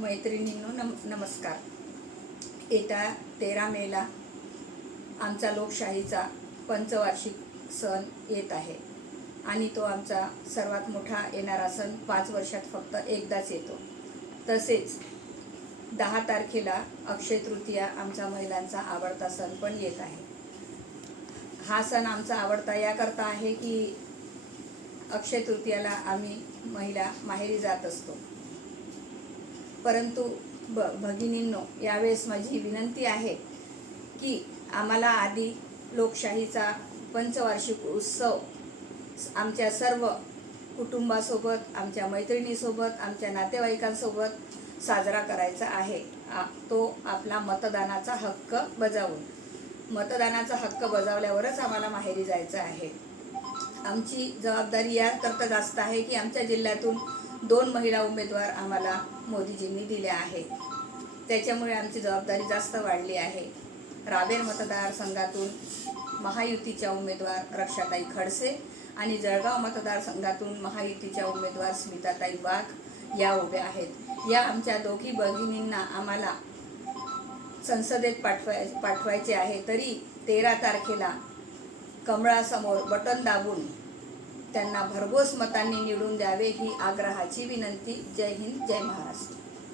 मैत्रिणींनो नमस्कार. येत्या 13 मेला आमचा लोकशाहीचा पंचवार्षिक सण येत आहे आणि तो आमचा सर्वात मोठा येणारा सण 5 वर्षात फक्त एकदाच येतो. तसेच 10 तारखेला अक्षय तृतीया आमचा महिलांचा आवडता सण पण येत आहे. हा सण आमचा आवडता याकरता आहे की अक्षय तृतीयाला आम्ही महिला माहेरी जात असतो. परंतु भगिनींनो, यावेळेस माझी विनंती आहे की आम्हाला आधी लोकशाहीचा पंचवार्षिक उत्सव आमच्या सर्व कुटुंबासोबत, आमच्या मैत्रिणीसोबत, आमच्या नातेवाईकांसोबत साजरा करायचा आहे. तो आपला मतदानाचा हक्क बजावून. मतदानाचा हक्क बजावल्यावरच आम्हाला माहेरी जायचं आहे. आमची जबाबदारी याकरता जास्त आहे की आमच्या जिल्ह्यातून 2 महिला उमेदवार आम्हाला मोदीजींनी दिल्या आहेत. त्याच्यामुळे आमची जबाबदारी जास्त वाढली आहे. रावेर मतदारसंघातून महायुतीच्या उमेदवार रक्षाताई खडसे आणि जळगाव मतदारसंघातून महायुतीच्या उमेदवार स्मिताताई वाघ या उभ्या आहेत. या आमच्या दोघी भगिनींना आम्हाला संसदेत पाठवायचे आहे. तरी 13 तारखेला कमळासमोर बटन दाबून त्यांना भरघोस मतांनी निवडून द्यावे ही आग्रहाची विनंती. जय हिंद, जय महाराष्ट्र.